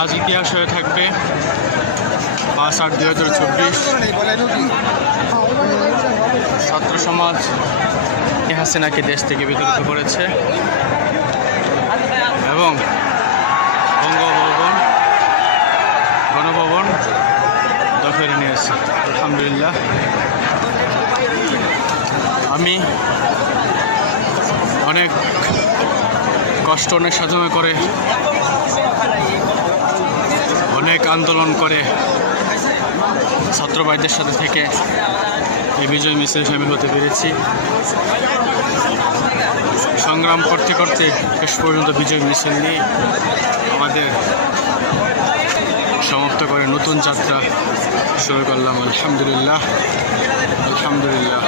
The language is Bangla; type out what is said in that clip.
আজ ইতিহাস হয়ে থাকবে 5/8/2024। ছাত্র সমাজ হাসিনাকে দেশ থেকে বিতাড়িত করেছে এবং গণভবন দখলে নিয়েছে। আলহামদুলিল্লাহ, আমি অনেক কষ্ট, অনেক সাধনা করে, অনেক আন্দোলন করে ছাত্র ভাইদের সাথে থেকে এই বিজয় মিছিলে সামিল হতে পেরেছি। সংগ্রাম করতে করতে শেষ পর্যন্ত বিজয় মিছিল নিয়ে আমাদের সমাপ্ত করে নতুন যাত্রা শুরু করলাম। আলহামদুলিল্লাহ, আলহামদুলিল্লাহ।